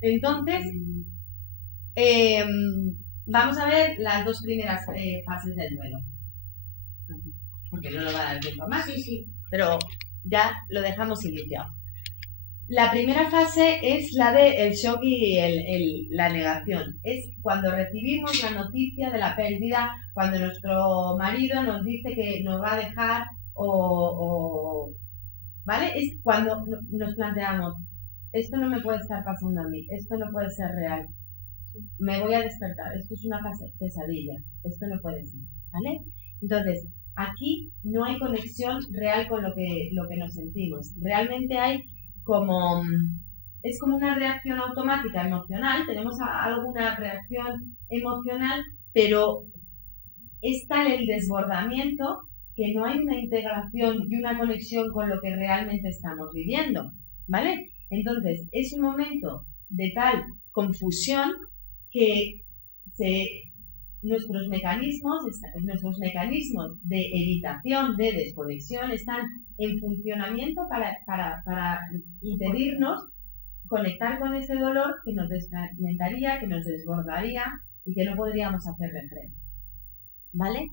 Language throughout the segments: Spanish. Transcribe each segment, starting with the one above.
Entonces, vamos a ver las dos primeras fases del duelo. Porque no nos va a dar tiempo más. Sí. Pero ya lo dejamos iniciado. La primera fase es la del shock y la negación. Es cuando recibimos la noticia de la pérdida, cuando nuestro marido nos dice que nos va a dejar ¿vale? Es cuando nos planteamos, esto no me puede estar pasando a mí, esto no puede ser real, me voy a despertar, esto es una pesadilla, esto no puede ser, ¿vale? Entonces, aquí no hay conexión real con lo que nos sentimos. Realmente hay es como una reacción automática emocional, tenemos alguna reacción emocional, pero es tal el desbordamiento que no hay una integración y una conexión con lo que realmente estamos viviendo, ¿vale? Entonces, es un momento de tal confusión que nuestros mecanismos de evitación, de desconexión, están en funcionamiento para impedirnos conectar con ese dolor que nos desfragmentaría, que nos desbordaría y que no podríamos hacerle frente. ¿Vale?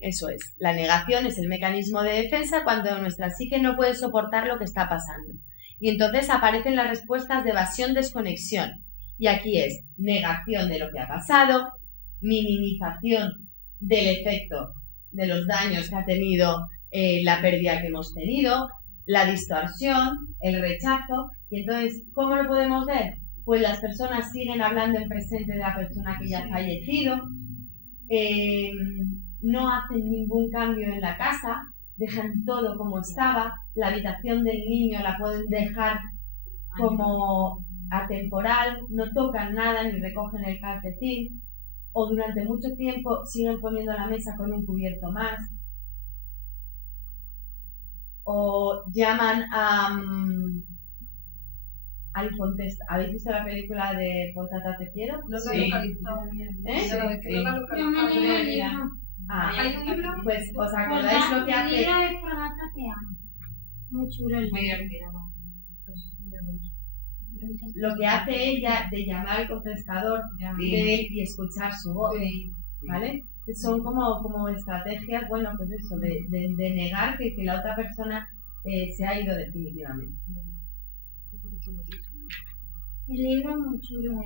Eso es. La negación es el mecanismo de defensa cuando nuestra psique no puede soportar lo que está pasando. Y entonces aparecen las respuestas de evasión-desconexión. Y aquí es negación de lo que ha pasado, minimización del efecto de los daños que ha tenido la pérdida que hemos tenido, la distorsión, el rechazo. Y entonces, ¿cómo lo podemos ver? Pues las personas siguen hablando en presente de la persona que ya ha fallecido, no hacen ningún cambio en la casa, dejan todo como estaba, la habitación del niño la pueden dejar como atemporal, no tocan nada ni recogen el calcetín, o durante mucho tiempo siguen poniendo la mesa con un cubierto más, o llaman al contesta. ¿Habéis visto la película de Postdata Te Quiero? Sí. Pues os acordáis lo que hace. Muy chulo. Lo que hace ella de llamar al contestador de él y escuchar su voz, ¿vale? Son como estrategias, bueno, pues eso, de negar que la otra persona se ha ido definitivamente. El libro es muy chulo,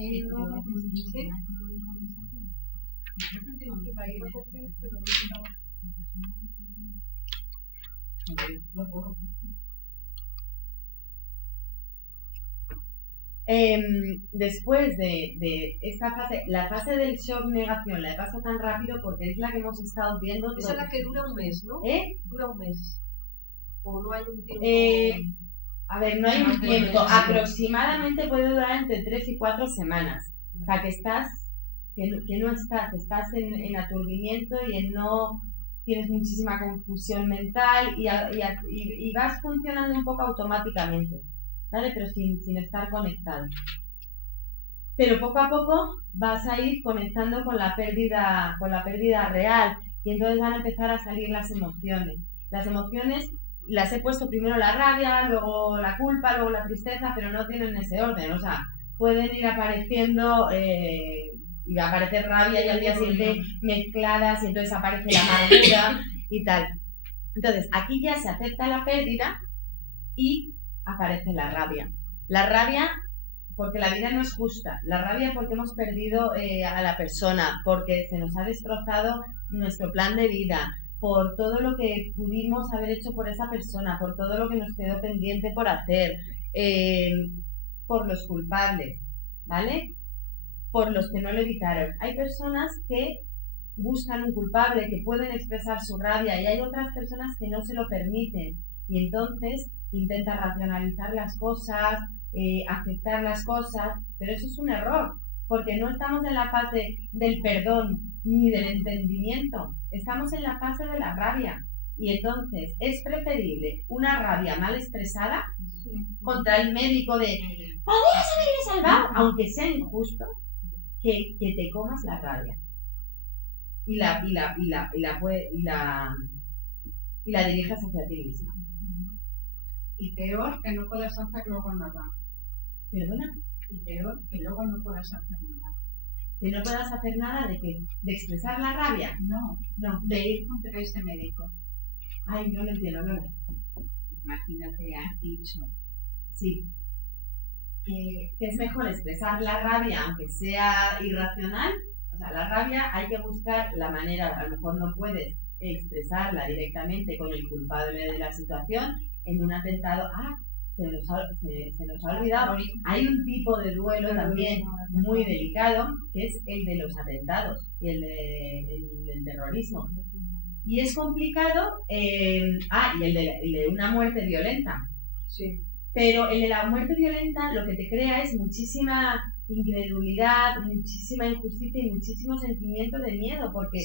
Después de esta fase, la fase del shock negación la he pasado tan rápido porque es la que hemos estado viendo. Esa es la que dura un mes, ¿no? Dura un mes. ¿O no hay un tiempo? A ver, no hay un tiempo. Aproximadamente puede durar entre 3 y 4 semanas. O sea, que no estás en aturdimiento y en no tienes muchísima confusión mental y vas funcionando un poco automáticamente, ¿vale? Pero sin estar conectado. Pero poco a poco vas a ir conectando con la pérdida real y entonces van a empezar a salir las emociones. Las emociones las he puesto primero la rabia, luego la culpa, luego la tristeza, pero no tienen ese orden. O sea, pueden ir apareciendo y va a aparecer rabia y al día siguiente mezcladas y entonces aparece la amargura y tal. Entonces, aquí ya se acepta la pérdida y aparece la rabia. La rabia porque la vida no es justa, la rabia porque hemos perdido a la persona, porque se nos ha destrozado nuestro plan de vida, por todo lo que pudimos haber hecho por esa persona, por todo lo que nos quedó pendiente por hacer, por los culpables, ¿vale? Por los que no lo evitaron. Hay personas que buscan un culpable, que pueden expresar su rabia, y hay otras personas que no se lo permiten, y entonces intentan racionalizar las cosas, aceptar las cosas, pero eso es un error, porque no estamos en la fase del perdón ni del entendimiento, estamos en la fase de la rabia, y entonces es preferible una rabia mal expresada contra el médico de podrías haberle salvado, aunque sea injusto, que te comas la rabia y la dirijas hacia ti misma. Y peor, que no puedes hacerlo con nada. ¿Perdona? Y peor, que luego no puedas hacer nada. ¿Que no puedas hacer nada de qué? ¿De expresar la rabia? No, de ir contra este médico. Ay, no lo entiendo, no. Imagínate, has dicho Sí. Que es mejor expresar la rabia, aunque sea irracional. O sea, la rabia hay que buscar la manera, a lo mejor no puedes expresarla directamente con el culpable de la situación en un atentado. Se nos ha olvidado. Hay un tipo de duelo también muy delicado, que es el de los atentados y el del terrorismo. Y es complicado, y el de una muerte violenta. Sí. Pero el de la muerte violenta lo que te crea es muchísima incredulidad, muchísima injusticia y muchísimo sentimiento de miedo, porque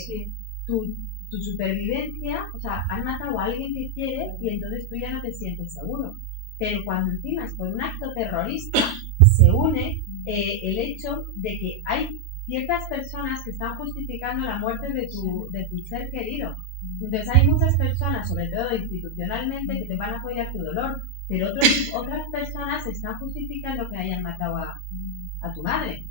tu supervivencia, o sea, han matado a alguien que quieres y entonces tú ya no te sientes seguro. Pero cuando encima es por un acto terrorista, se une el hecho de que hay ciertas personas que están justificando la muerte de tu ser querido. Entonces hay muchas personas, sobre todo institucionalmente, que te van a apoyar tu dolor, pero otras personas están justificando que hayan matado a tu madre.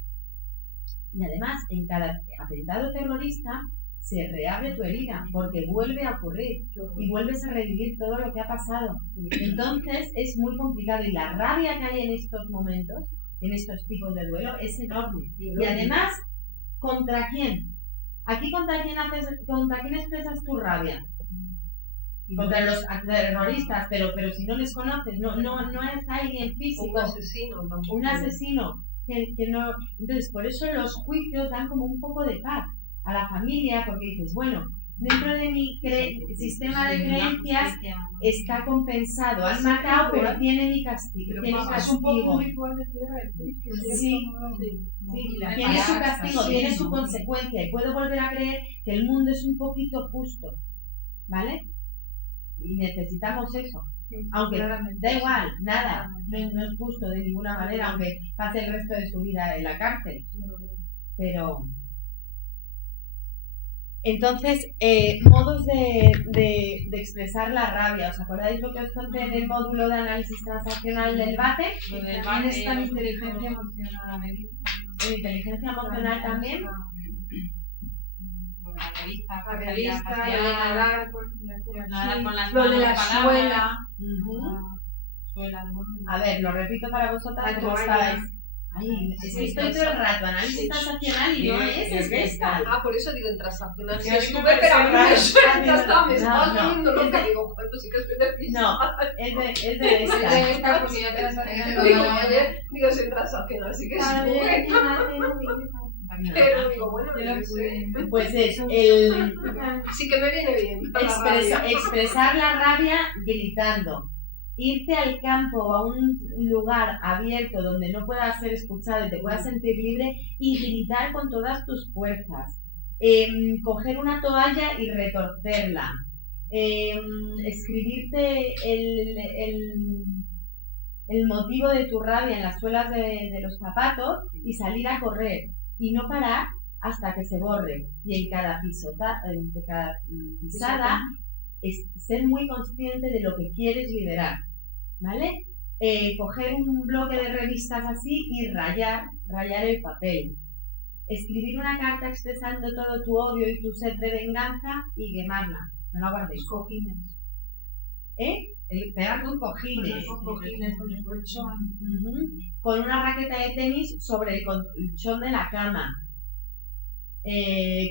Y además, en cada atentado terrorista se reabre tu herida, porque vuelve a ocurrir y vuelves a revivir todo lo que ha pasado. Entonces es muy complicado, y la rabia que hay en estos momentos, en estos tipos de duelo, es enorme. Y además, ¿contra quién? Aquí ¿contra quién expresas tu rabia? Contra los terroristas, pero si no les conoces, no es alguien físico. Un asesino que no. Entonces, por eso los juicios dan como un poco de paz a la familia, porque dices, bueno, dentro de mi sistema de creencias está compensado. Han matado, pero tiene mi castigo. Tiene castigo. Sí, tiene su castigo, tiene su consecuencia, y puedo volver a creer que el mundo es un poquito justo, ¿vale? Y necesitamos eso. Aunque da igual, nada, no es justo de ninguna manera, aunque pase el resto de su vida en la cárcel. Pero entonces, modos de expresar la rabia. ¿Os acordáis lo que os conté del módulo de análisis transaccional del BATE? También está la inteligencia emocional. En inteligencia emocional también. La revista, nadar con las lo de la suela. A ver, lo repito para vosotras, ¿cómo estáis? Ay, es que estoy todo el rato, análisis transaccional y no es esta. Por eso digo en transaccional. Sí, Si es estuve, pero a mí me suelta, me estaba no, viendo loca, digo, pues sí que estoy despista. No, es de esta. Es de esta, porque ya transaccional. Digo, digo, soy transaccional, así que estuve. Pero digo, bueno, pues es sí que me viene bien. Expresar la rabia gritando. Irte al campo o a un lugar abierto donde no puedas ser escuchado y te puedas sentir libre y gritar con todas tus fuerzas. Coger una toalla y retorcerla. Escribirte el motivo de tu rabia en las suelas de los zapatos y salir a correr. Y no parar hasta que se borre. Y en cada pisada es ser muy consciente de lo que quieres liberar, ¿vale? Coger un bloque de revistas así y rayar el papel. Escribir una carta expresando todo tu odio y tu sed de venganza y quemarla. No la guardéis. Cojines. Pegar con cojines. Con el colchón. Con una raqueta de tenis sobre el colchón de la cama.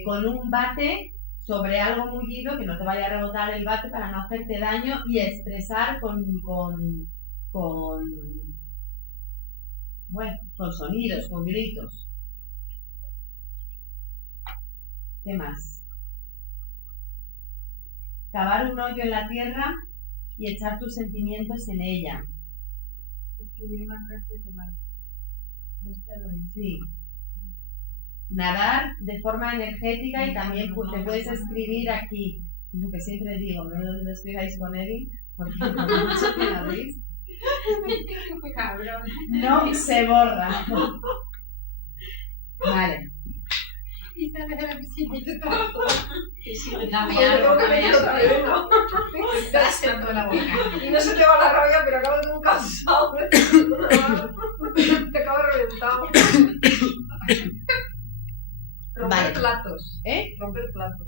Con un bate sobre algo mullido, que no te vaya a rebotar el bate para no hacerte daño, y expresar con sonidos, con gritos. ¿Qué más? Cavar un hoyo en la tierra y echar tus sentimientos en ella. Escribir una carta de Sí. Nadar de forma energética, y también te puedes escribir aquí. Lo que siempre digo, no lo escribáis con Eddie, porque por mucho que nadéis, no se borra. Vale. Y sale de la piscina y te Y no se te va la rabia, pero acabas de un cansado. Romper platos. Romper platos.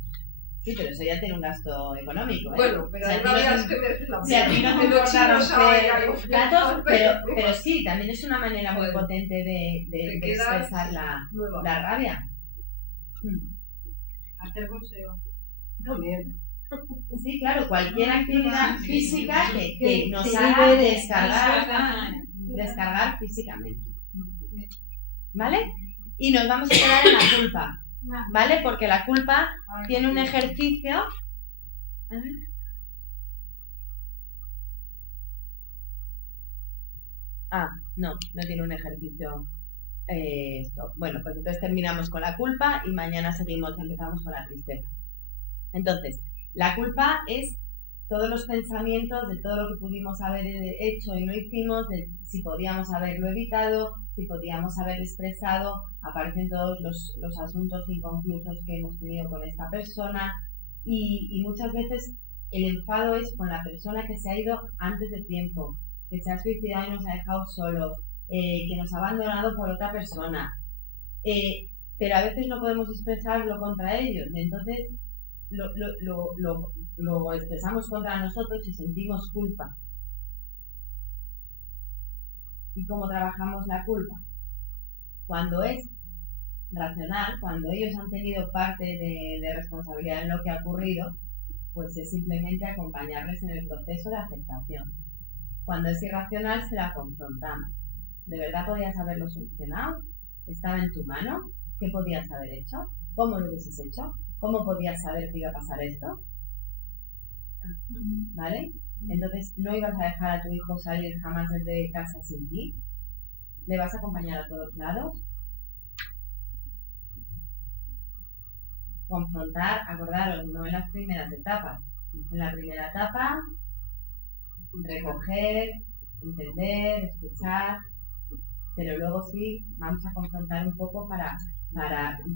Sí, pero eso ya tiene un gasto económico, ¿eh? Bueno, pero O sea, hay varias que merecen la pena. Si a ti no te Los importa chinos saben romper algo. platos, pero sí, también es una manera muy Joder. potente de expresar la rabia. Hacer boxeo. También. Sí, claro, cualquier actividad física que nos que haga libere. descargar físicamente. ¿Vale? Y nos vamos a quedar en la culpa, ¿vale? Porque la culpa tiene un ejercicio. No tiene un ejercicio. Esto. Bueno, pues entonces terminamos con la culpa y mañana empezamos con la tristeza. Entonces, la culpa es todos los pensamientos de todo lo que pudimos haber hecho y no hicimos, de si podíamos haberlo evitado, si podíamos haber expresado, aparecen todos los asuntos inconclusos que hemos tenido con esta persona y muchas veces el enfado es con la persona que se ha ido antes de tiempo, que se ha suicidado y nos ha dejado solos, que nos ha abandonado por otra persona, pero a veces no podemos expresarlo contra ellos, y entonces lo expresamos contra nosotros y sentimos culpa. ¿Y cómo trabajamos la culpa? Cuando es racional, cuando ellos han tenido parte de responsabilidad en lo que ha ocurrido, pues es simplemente acompañarles en el proceso de aceptación. Cuando es irracional, se la confrontamos. ¿De verdad podías haberlo solucionado? ¿Estaba en tu mano? ¿Qué podías haber hecho? ¿Cómo lo hubieses hecho? ¿Cómo podías saber que iba a pasar esto? ¿Vale? Entonces, no ibas a dejar a tu hijo salir jamás de casa sin ti. ¿Le vas a acompañar a todos lados? Confrontar, acordaros, no en las primeras etapas. En la primera etapa, recoger, entender, escuchar, pero luego sí vamos a confrontar un poco para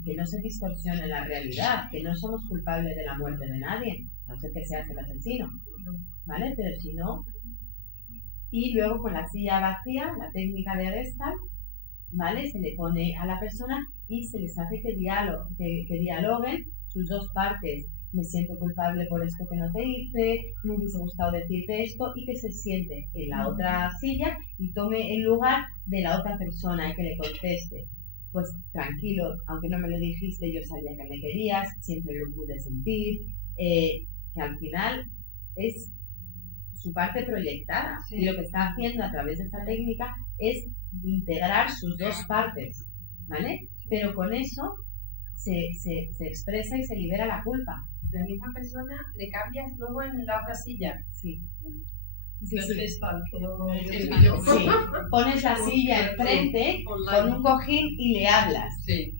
que no se distorsione la realidad, que no somos culpables de la muerte de nadie, a no ser que seas el asesino, ¿vale? Pero si no, y luego con la silla vacía, la técnica de Gestalt, ¿vale? Se le pone a la persona y se les hace que dialoguen sus dos partes. Me siento culpable por esto que no te hice, me hubiese gustado decirte esto, y que se siente en la otra silla y tome el lugar de la otra persona y que le conteste. Pues tranquilo, aunque no me lo dijiste, yo sabía que me querías, siempre lo pude sentir, que al final es su parte proyectada. Sí. Y lo que está haciendo a través de esta técnica es integrar sus dos partes, ¿vale? Pero con eso se expresa y se libera la culpa. La misma persona le cambias luego en la otra silla. Sí. Sí. Pones la silla enfrente con un cojín y le hablas. Sí.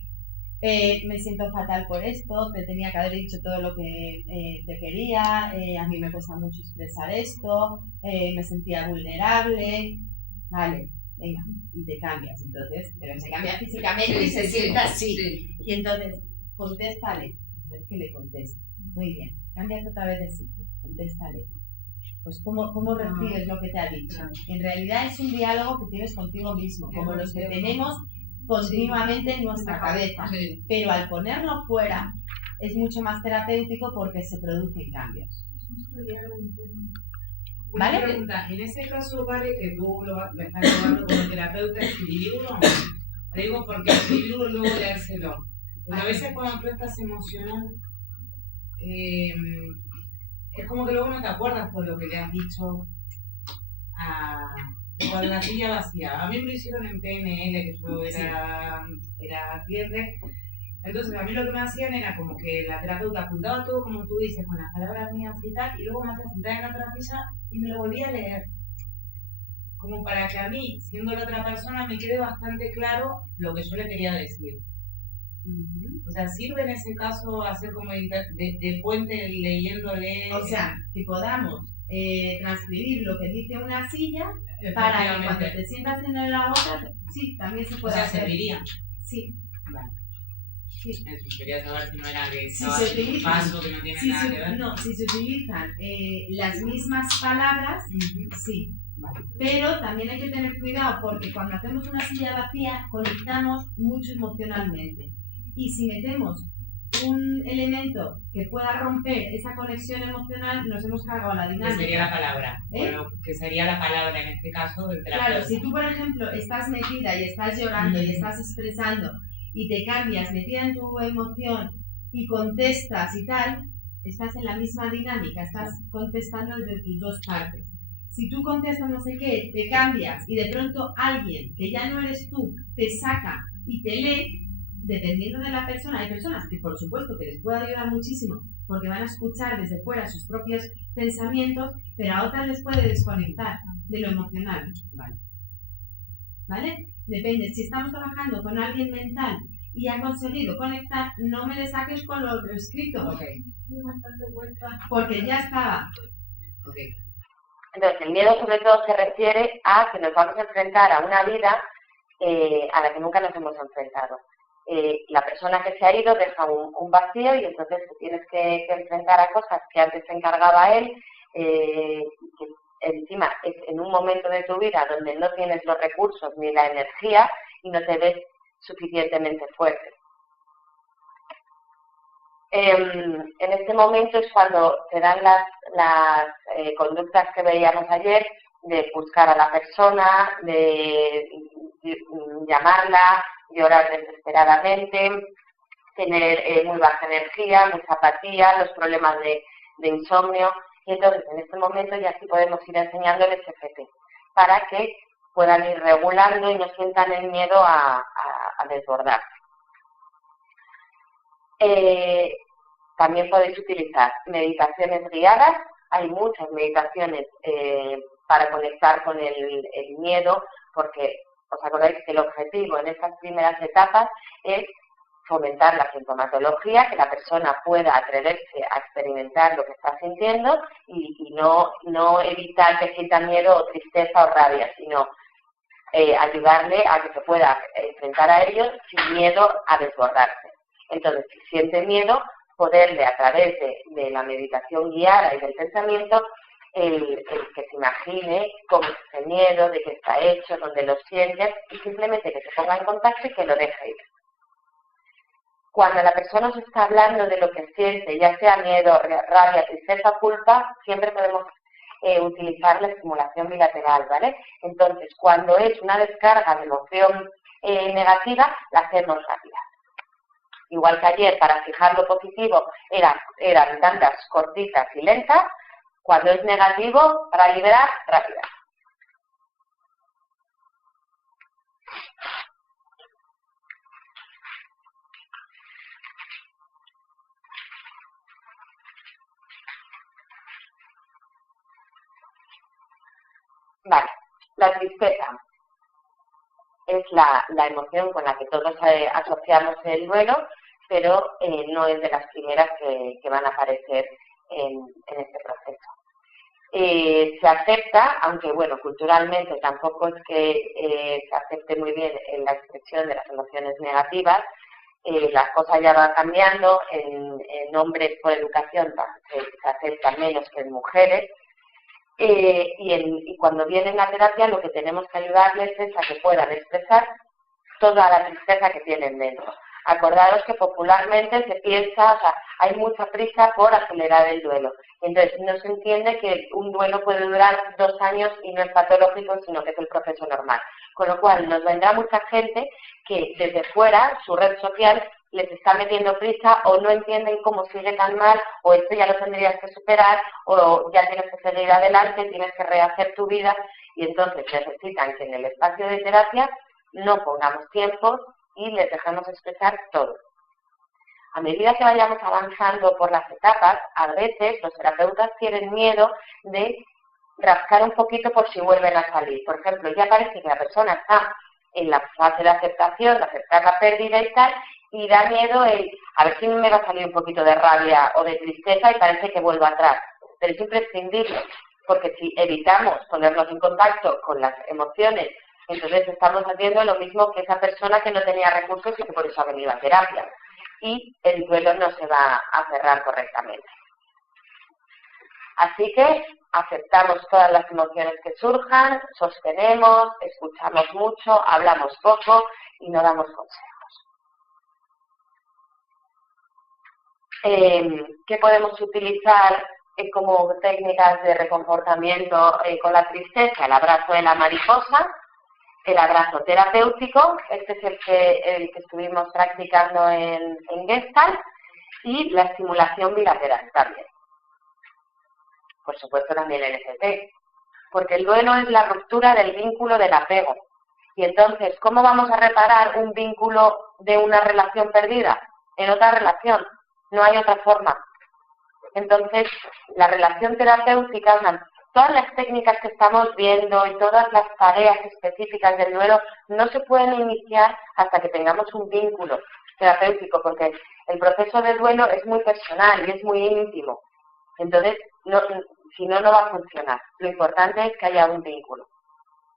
Me siento fatal por esto, te tenía que haber dicho todo lo que te quería, a mí me cuesta mucho expresar esto, me sentía vulnerable. Vale, venga, y te cambias. Entonces, pero se cambia físicamente y se sienta así. Sí. Y entonces, contéstale. Es que le contesta. Muy bien, cámbiate otra vez de sitio, contéstale. Pues ¿cómo recibes lo que te ha dicho? En realidad es un diálogo que tienes contigo mismo, como los que tenemos continuamente en nuestra cabeza. Pero al ponerlo fuera es mucho más terapéutico porque se producen cambios. ¿Vale? Una pregunta, en ese caso vale que tú lo estás llevando como terapeuta escribirlo. Te digo porque escribirlo luego leérselo. Porque a veces cuando tú estás emocional, es como que luego no te acuerdas por lo que le has dicho con la silla vacía. A mí me lo hicieron en PNL, que yo era cliente. Entonces a mí lo que me hacían era como que la terapeuta apuntaba todo como tú dices, con las palabras mías y tal, y luego me hacía sentar en la otra silla y me lo volvía a leer. Como para que a mí, siendo la otra persona, me quede bastante claro lo que yo le quería decir. O sea, ¿sirve en ese caso hacer como de puente leyéndole? O sea, que podamos transcribir lo que dice una silla para que cuando te sientas en la otra, sí, también se puede hacer. ¿Serviría? Sí. Vale. Sí. Quería saber si no era que si se utilizan, paso que no tiene nada que ver. No, si se utilizan las mismas palabras, sí. Vale. Pero también hay que tener cuidado porque cuando hacemos una silla vacía conectamos mucho emocionalmente. Y si metemos un elemento que pueda romper esa conexión emocional, nos hemos cargado la dinámica. Que sería la palabra. Bueno, que sería la palabra en este caso del terapeuta. Claro, si tú, por ejemplo, estás metida y estás llorando y estás expresando y te cambias metida en tu emoción y contestas y tal, estás en la misma dinámica, estás contestando desde tus dos partes. Si tú contestas no sé qué, te cambias y de pronto alguien que ya no eres tú te saca y te lee, dependiendo de la persona, hay personas que por supuesto que les puede ayudar muchísimo porque van a escuchar desde fuera sus propios pensamientos, pero a otras les puede desconectar de lo emocional. ¿Vale? Depende. Si estamos trabajando con alguien mental y ha conseguido conectar, no me le saques con lo escrito. Okay. Porque ya estaba. Okay. Entonces, el miedo sobre todo se refiere a que nos vamos a enfrentar a una vida a la que nunca nos hemos enfrentado. La persona que se ha ido deja un vacío y entonces te tienes que enfrentar a cosas que antes se encargaba él, que encima es en un momento de tu vida donde no tienes los recursos ni la energía y no te ves suficientemente fuerte. En este momento es cuando se dan las conductas que veíamos ayer, de buscar a la persona, de llamarla, llorar desesperadamente, tener muy baja energía, mucha apatía, los problemas de insomnio. Y entonces en este momento ya sí podemos ir enseñándoles FP para que puedan ir regulando y no sientan el miedo a desbordarse. También podéis utilizar meditaciones guiadas. Hay muchas meditaciones para conectar con el miedo, porque os acordáis que el objetivo en estas primeras etapas es fomentar la sintomatología, que la persona pueda atreverse a experimentar lo que está sintiendo y no evitar que sienta miedo o tristeza o rabia, sino ayudarle a que se pueda enfrentar a ellos sin miedo a desbordarse. Entonces, si siente miedo, poderle a través de la meditación guiada y del pensamiento, el que se imagine cómo es ese miedo, de qué está hecho, dónde lo siente, y simplemente que se ponga en contacto y que lo deje ir. Cuando la persona os está hablando de lo que siente, ya sea miedo, rabia, tristeza, culpa, siempre podemos utilizar la estimulación bilateral, ¿vale? Entonces, cuando es una descarga de emoción negativa, la hacemos rápida. Igual que ayer, para fijar lo positivo, eran tantas cortitas y lentas. Cuando es negativo, para liberar, rápida. Vale, la tristeza es la emoción con la que todos asociamos el duelo, pero no es de las primeras que van a aparecer en este proceso. Se acepta, aunque bueno, culturalmente tampoco es que se acepte muy bien en la expresión de las emociones negativas. Las cosas ya van cambiando, en hombres por educación se acepta menos que en mujeres. Y cuando vienen a terapia lo que tenemos que ayudarles es a que puedan expresar toda la tristeza que tienen dentro. Acordaros que popularmente se piensa, o sea, hay mucha prisa por acelerar el duelo. Entonces no se entiende que un duelo puede durar 2 años y no es patológico, sino que es el proceso normal. Con lo cual nos vendrá mucha gente que desde fuera, su red social, les está metiendo prisa o no entienden cómo sigue tan mal, o esto ya lo tendrías que superar, o ya tienes que seguir adelante, tienes que rehacer tu vida, y entonces necesitan que en el espacio de terapia no pongamos tiempo y les dejemos expresar todo. A medida que vayamos avanzando por las etapas, a veces los terapeutas tienen miedo de rascar un poquito por si vuelven a salir. Por ejemplo, ya parece que la persona está en la fase de aceptación, de aceptar la pérdida y tal, y da miedo a ver si me va a salir un poquito de rabia o de tristeza y parece que vuelvo atrás. Pero es imprescindible, porque si evitamos ponernos en contacto con las emociones, entonces estamos haciendo lo mismo que esa persona que no tenía recursos y que por eso ha venido a terapia. Y el duelo no se va a cerrar correctamente. Así que aceptamos todas las emociones que surjan, sostenemos, escuchamos mucho, hablamos poco y no damos consejos. ¿Qué podemos utilizar como técnicas de reconfortamiento con la tristeza? El abrazo de la mariposa, el abrazo terapéutico, este es el que estuvimos practicando en Gestalt, y la estimulación bilateral también. Por supuesto también el EFT, porque el duelo es la ruptura del vínculo del apego. Y entonces, ¿cómo vamos a reparar un vínculo de una relación perdida? En otra relación, no hay otra forma. Entonces, la relación terapéutica, todas las técnicas que estamos viendo y todas las tareas específicas del duelo no se pueden iniciar hasta que tengamos un vínculo terapéutico, porque el proceso de duelo es muy personal y es muy íntimo. Entonces, si no, no va a funcionar. Lo importante es que haya un vínculo.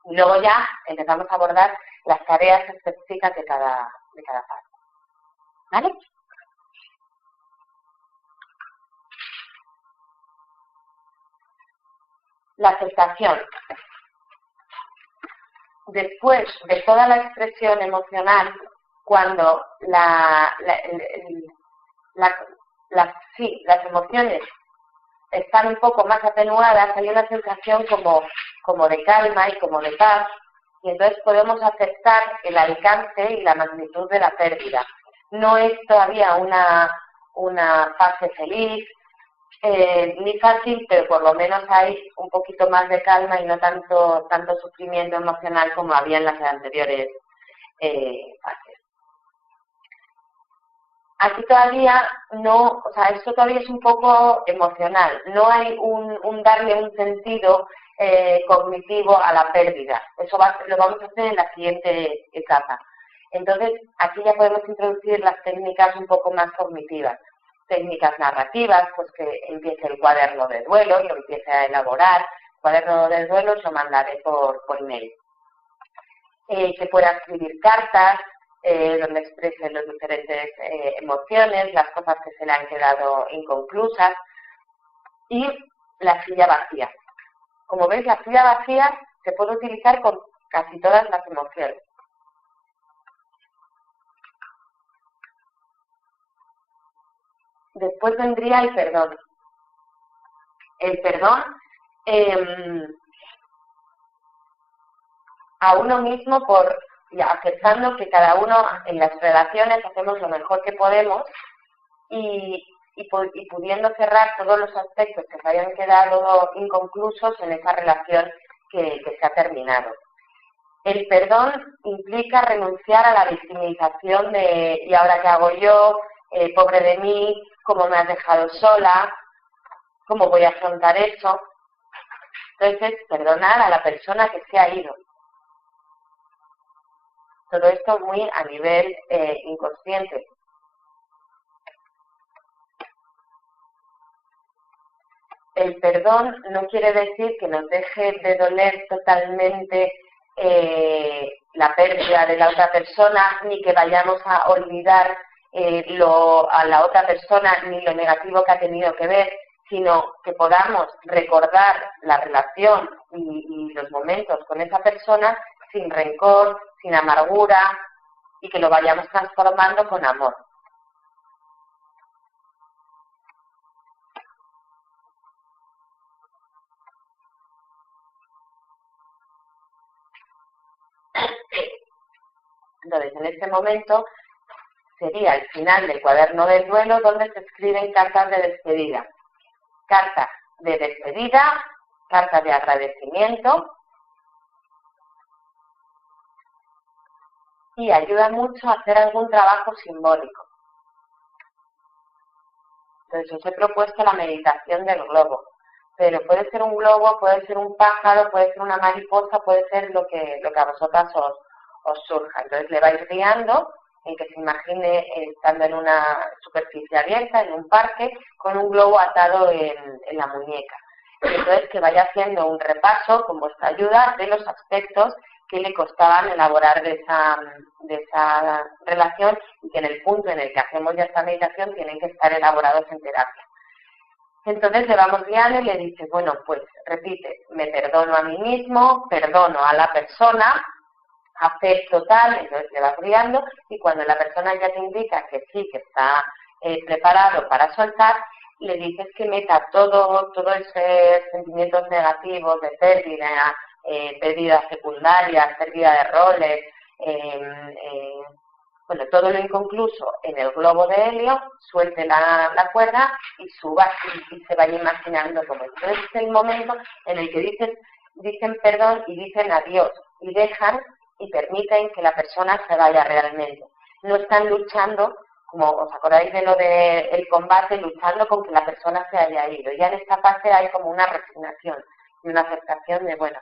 Y luego ya empezamos a abordar las tareas específicas de cada fase. ¿Vale? La aceptación. Después de toda la expresión emocional, cuando las emociones están un poco más atenuadas, hay una sensación como de calma y como de paz, y entonces podemos aceptar el alcance y la magnitud de la pérdida. No es todavía una fase feliz, ni fácil, pero por lo menos hay un poquito más de calma y no tanto sufrimiento emocional como había en las anteriores fases. Aquí todavía no, o sea, esto todavía es un poco emocional, no hay un darle un sentido cognitivo a la pérdida. Eso lo vamos a hacer en la siguiente etapa. Entonces, aquí ya podemos introducir las técnicas un poco más cognitivas. Técnicas narrativas, pues que empiece el cuaderno de duelo, lo empiece a elaborar. El cuaderno de duelo lo mandaré por email. Que pueda escribir cartas, donde exprese las diferentes emociones, las cosas que se le han quedado inconclusas. Y la silla vacía. Como veis, la silla vacía se puede utilizar con casi todas las emociones. Después vendría el perdón. El perdón a uno mismo aceptando que cada uno en las relaciones hacemos lo mejor que podemos y pudiendo cerrar todos los aspectos que se hayan quedado inconclusos en esa relación que se ha terminado. El perdón implica renunciar a la victimización de ¿y ahora qué hago yo? Pobre de mí, ¿cómo me has dejado sola? ¿Cómo voy a afrontar eso? Entonces, perdonar a la persona que se ha ido. Todo esto muy a nivel inconsciente. El perdón no quiere decir que nos deje de doler totalmente la pérdida de la otra persona, ni que vayamos a olvidar a la otra persona ni lo negativo que ha tenido que ver, sino que podamos recordar la relación y los momentos con esa persona sin rencor, sin amargura, y que lo vayamos transformando con amor. Entonces, en este momento sería el final del cuaderno del duelo, donde se escriben cartas de despedida. Cartas de despedida, cartas de agradecimiento, y ayuda mucho a hacer algún trabajo simbólico. Entonces, os he propuesto la meditación del globo, pero puede ser un globo, puede ser un pájaro, puede ser una mariposa, puede ser lo que a vosotras os surja. Entonces, le vais guiando en que se imagine estando en una superficie abierta, en un parque, con un globo atado en la muñeca. Y entonces, que vaya haciendo un repaso con vuestra ayuda de los aspectos que le costaban elaborar de esa relación, y que en el punto en el que hacemos ya esta meditación tienen que estar elaborados en terapia. Entonces le vamos guiando y le dice, bueno, pues repite, me perdono a mí mismo, perdono a la persona, acepto tal, entonces le vas guiando, y cuando la persona ya te indica que sí, que está preparado para soltar, le dices que meta todos esos sentimientos negativos de pérdida, pérdidas secundarias, pérdida de roles, bueno, todo lo inconcluso en el globo de helio, suelte la cuerda y suba y se vaya imaginando como. Entonces es el momento en el que dicen perdón y dicen adiós y dejan y permiten que la persona se vaya realmente. No están luchando, como os acordáis de lo del combate, luchando con que la persona se haya ido. Ya en esta fase hay como una resignación y una aceptación de, bueno,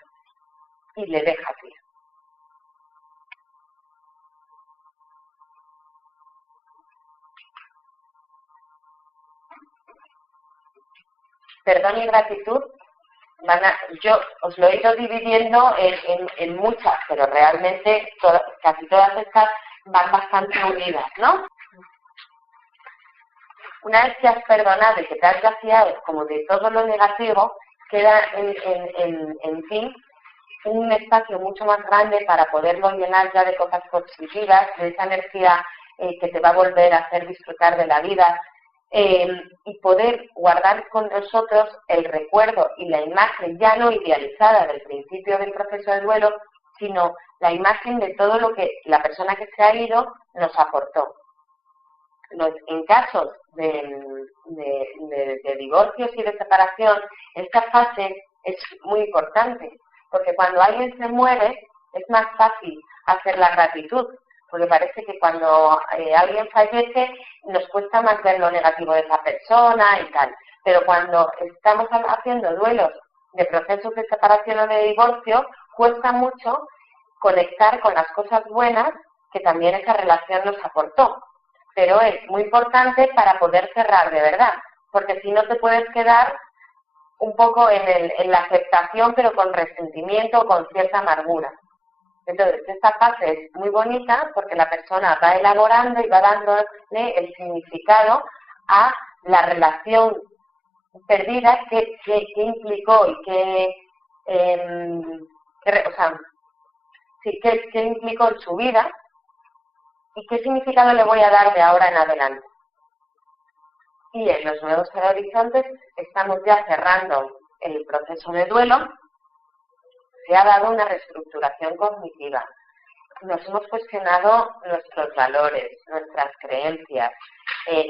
y le dejas ir. Perdón y gratitud, yo os lo he ido dividiendo en muchas, pero realmente casi todas estas van bastante unidas, ¿no? Una vez que has perdonado y que te has vaciado como de todo lo negativo, queda en fin un espacio mucho más grande para poderlo llenar ya de cosas positivas, de esa energía que te va a volver a hacer disfrutar de la vida, y poder guardar con nosotros el recuerdo y la imagen ya no idealizada del principio del proceso de duelo, sino la imagen de todo lo que la persona que se ha ido nos aportó. En casos de divorcios y de separación, esta fase es muy importante, porque cuando alguien se muere es más fácil hacer la gratitud, porque parece que cuando alguien fallece nos cuesta más ver lo negativo de esa persona y tal, pero cuando estamos haciendo duelos de procesos de separación o de divorcio, cuesta mucho conectar con las cosas buenas que también esa relación nos aportó. Pero es muy importante para poder cerrar de verdad, porque si no te puedes quedar un poco en la aceptación, pero con resentimiento o con cierta amargura. Entonces, esta fase es muy bonita porque la persona va elaborando y va dándole el significado a la relación perdida que implicó y que implicó en su vida y qué significado le voy a dar de ahora en adelante. Y en los nuevos horizontes estamos ya cerrando el proceso de duelo. Se ha dado una reestructuración cognitiva. Nos hemos cuestionado nuestros valores, nuestras creencias,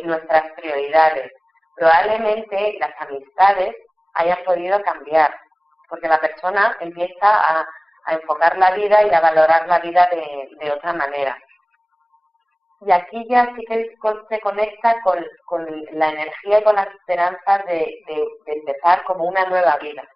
nuestras prioridades. Probablemente las amistades hayan podido cambiar, porque la persona empieza a enfocar la vida y a valorar la vida de otra manera. Y aquí ya sí que se conecta con la energía y con las esperanzas de empezar como una nueva vida.